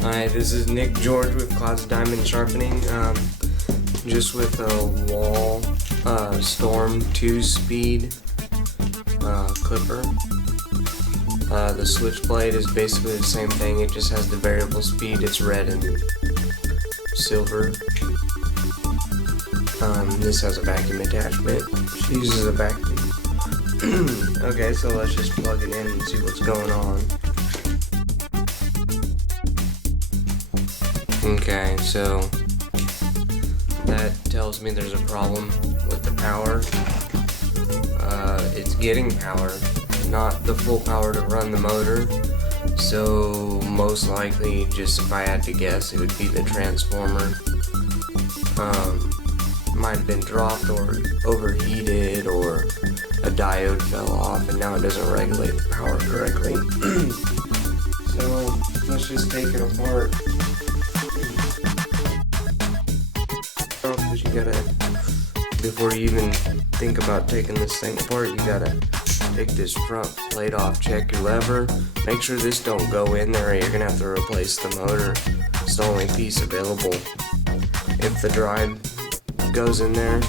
Hi, this is Nick George with Clouds Diamond Sharpening, just with a Wahl Storm 2-speed clipper. The Switchblade is basically the same thing, it just has the variable speed. It's red and silver. This has a vacuum attachment. She uses a vacuum. Okay, so let's just plug it in and see what's going on. Okay, so that tells me there's a problem with the power. It's getting power, not the full power to run the motor. So most likely, just if I had to guess, it would be the transformer. Might have been dropped or overheated, or a diode fell off and now it doesn't regulate the power correctly. So let's just take it apart. Because you gotta, before you even think about taking this thing apart, you gotta take this front plate off, check your lever, make sure this don't go in there, or you're gonna have to replace the motor. It's the only piece available. If the drive goes in there,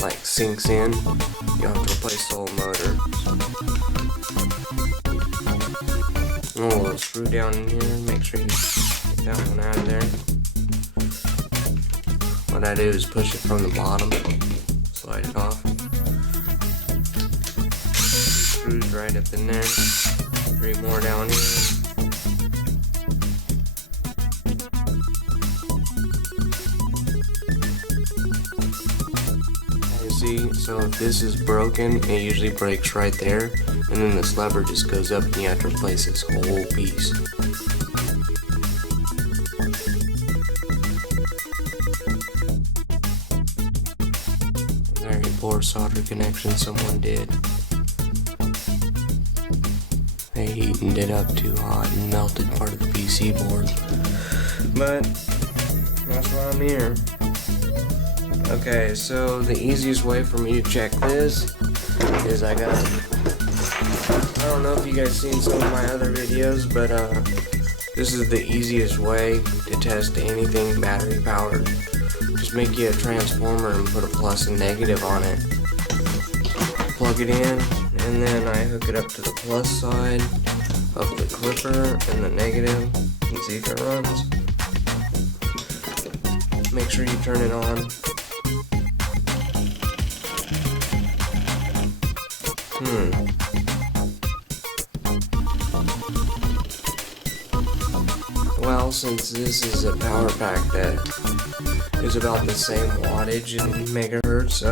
like sinks in, you have to replace the whole motor. Oh, a little screw down in here, make sure you get that one out of there. What I do is push it from the bottom, slide it off. Screws right up in there, 3 more down here. So if this is broken, it usually breaks right there, and then this lever just goes up and you have to replace this whole piece. Very poor solder connection someone did. They heated it up too hot and melted part of the PC board. But that's why I'm here. Okay, so the easiest way for me to check this is I don't know if you guys seen some of my other videos, but this is the easiest way to test anything battery powered. Just make you a transformer and put a plus and negative on it. Plug it in, and then I hook it up to the plus side of the clipper and the negative and see if it runs. Make sure you turn it on. Well, since this is a power pack that is about the same wattage in megahertz,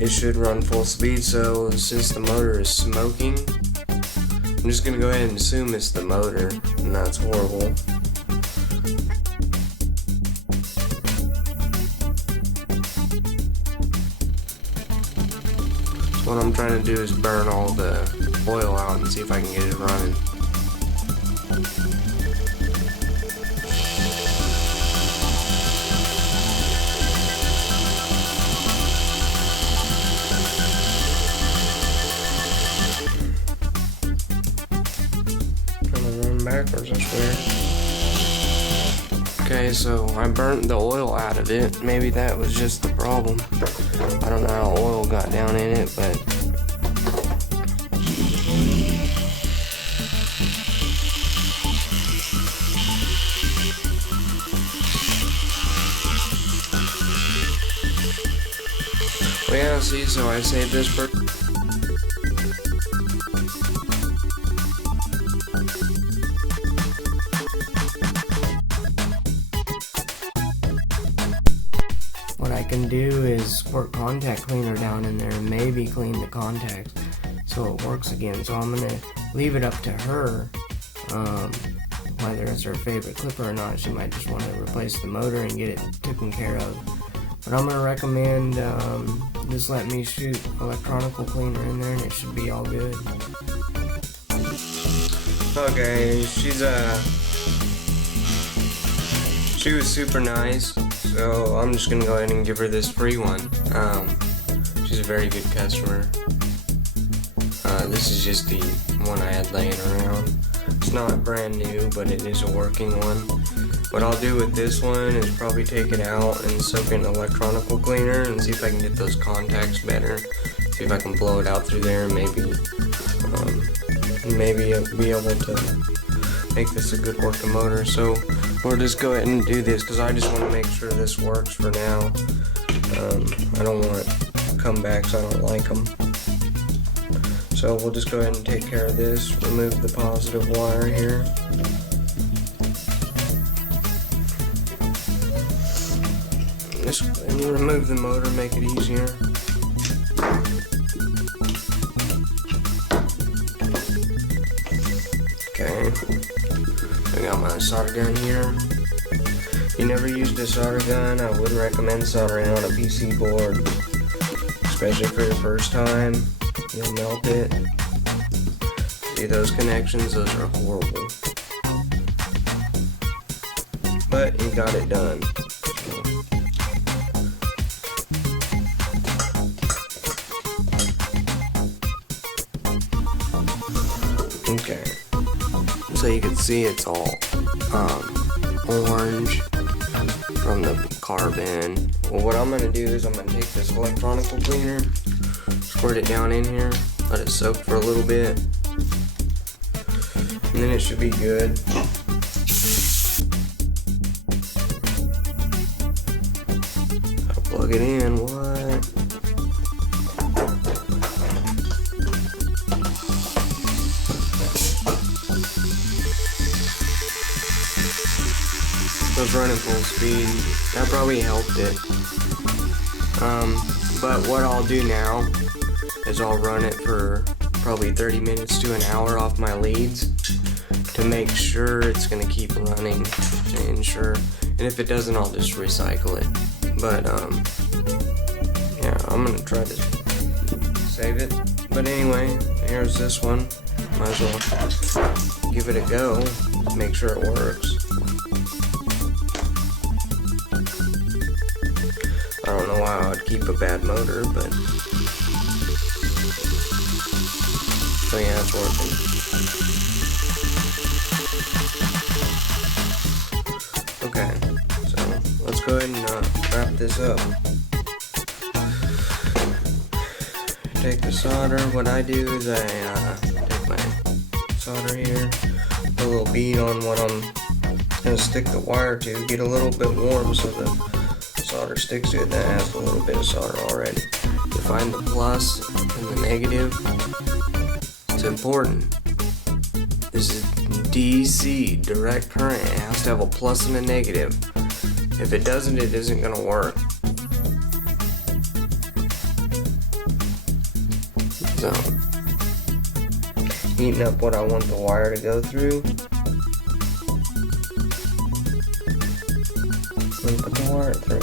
it should run full speed. So since the motor is smoking, I'm just gonna go ahead and assume it's the motor, and that's horrible. What I'm trying to do is burn all the oil out and see if I can get it running. Trying to run backwards, I swear. Okay, so I burnt the oil out of it. Maybe that was just the problem. I don't know how oil got down in it, but well, yeah, see, so I saved this for what I can do is squirt contact cleaner down in there and maybe clean the contacts so it works again. So I'm gonna leave it up to her, whether it's her favorite clipper or not. She might just want to replace the motor and get it taken care of. But I'm gonna recommend just let me shoot electronical cleaner in there and it should be all good. Okay, she was super nice. So I'm just gonna go ahead and give her this free one. She's a very good customer. This is just the one I had laying around. It's not brand new, but it is a working one. What I'll do with this one is probably take it out and soak it in electronical cleaner and see if I can get those contacts better. See if I can blow it out through there and maybe be able to make this a good working motor. So we'll just go ahead and do this because I just want to make sure this works for now. I don't want comebacks, I don't like them. So we'll just go ahead and take care of this. Remove the positive wire here. Just remove the motor, make it easier. Okay, I got my solder gun here. If you never used a solder gun, I would recommend soldering on a PC board, especially for your first time. You'll melt it. See those connections? Those are horrible. But you got it done. Okay, so you can see it's all orange from the carbon. Well, what I'm going to do is I'm going to take this electronical cleaner, squirt it down in here, let it soak for a little bit, and then it should be good. I'll plug it in. What? It was running full speed. That probably helped it. But what I'll do now is I'll run it for probably 30 minutes to an hour off my leads to make sure it's gonna keep running, to ensure. And if it doesn't, I'll just recycle it. But yeah, I'm gonna try to save it. But anyway, here's this one. Might as well give it a go, make sure it works. I don't know why I would keep a bad motor, but so yeah, it's working. Okay, so let's go ahead and wrap this up. Take the solder. What I do is I take my solder here, put a little bead on what I'm gonna stick the wire to, get a little bit warm so the solder sticks to it. That has a little bit of solder already. You find the plus and the negative. It's important. This is DC, direct current. It has to have a plus and a negative. If it doesn't, it isn't going to work. So, heating up what I want the wire to go through. And put the wire through.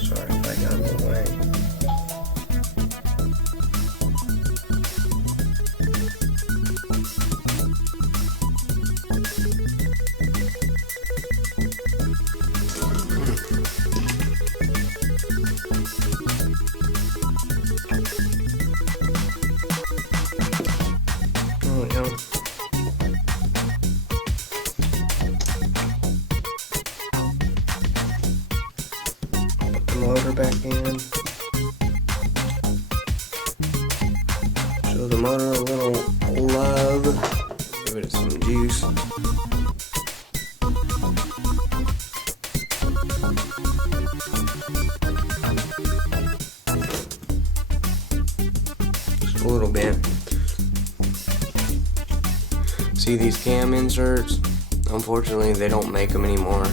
Sorry if I got in the way. There we go. Put the motor back in. Show the motor a little love. Give it some juice. Just a little bit. See these cam inserts? Unfortunately, they don't make them anymore.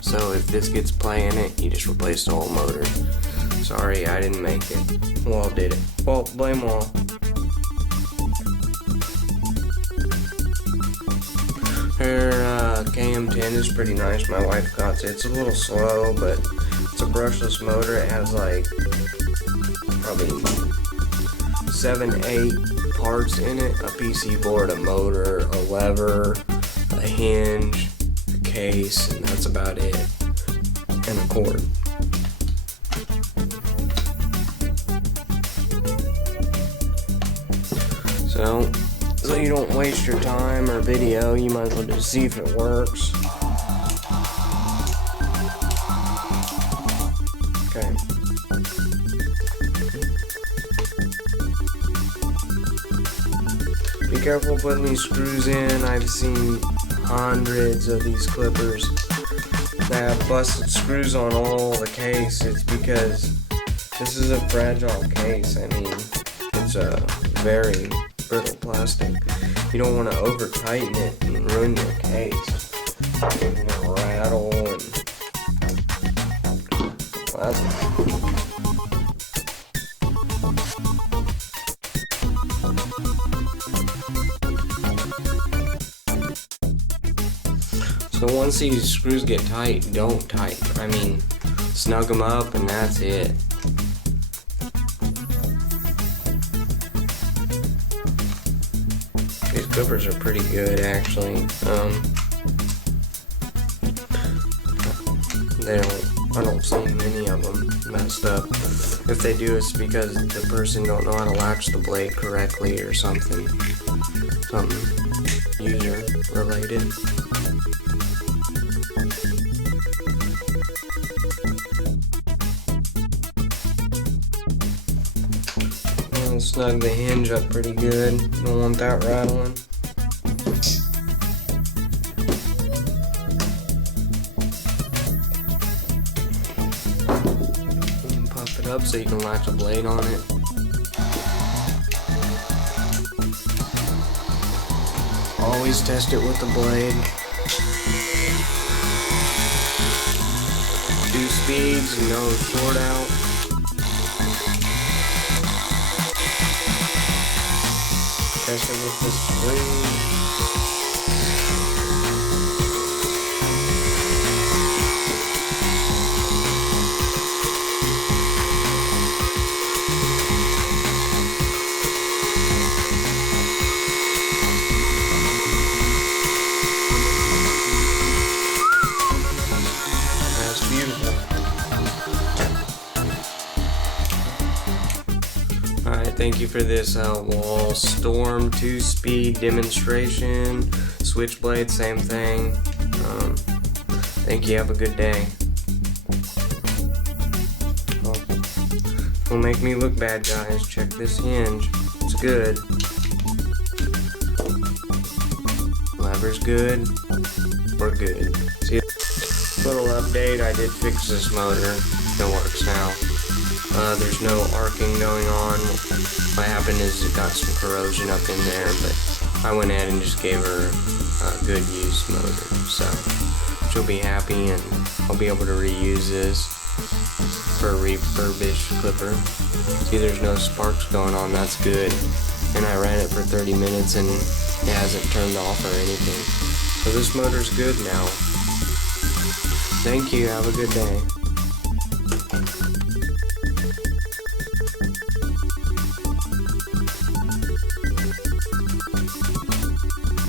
So if this gets play in it, you just replace the whole motor. Sorry, I didn't make it. Wahl did it. Well, blame Wahl. Here, KM10 is pretty nice. My wife got it. It's a little slow, but it's a brushless motor. It has like probably 7-8 parts in it. A PC board, a motor, a lever, a hinge, a case, and that's about it. And a cord. So you don't waste your time or video, you might as well just see if it works. Okay. Be careful putting these screws in. I've seen hundreds of these clippers that have busted screws on all the case. It's because this is a fragile case. I mean, it's a very brittle plastic. You don't want to over tighten it and ruin your case. You know, rattle and plastic. So once these screws get tight, don't tighten. I mean, snug them up and that's it. These clippers are pretty good, actually. I don't see many of them messed up. If they do, it's because the person don't know how to latch the blade correctly or something. Something user related. Snug the hinge up pretty good. Don't want that rattling. And pop it up so you can latch a blade on it. Always test it with the blade. 2 speeds, no short out. Test it with the spring. That's beautiful. Alright, thank you for this Wahl Storm 2-speed demonstration. Switchblade, same thing. Thank you, have a good day. Don't make me look bad, guys. Check this hinge. It's good. Lever's good. We're good. See, little update, I did fix this motor. It works now. There's no arcing going on. What happened is it got some corrosion up in there, but I went ahead and just gave her a good used motor. So she'll be happy, and I'll be able to reuse this for a refurbished clipper. See, there's no sparks going on. That's good. And I ran it for 30 minutes and it hasn't turned off or anything. So this motor's good now. Thank you. Have a good day.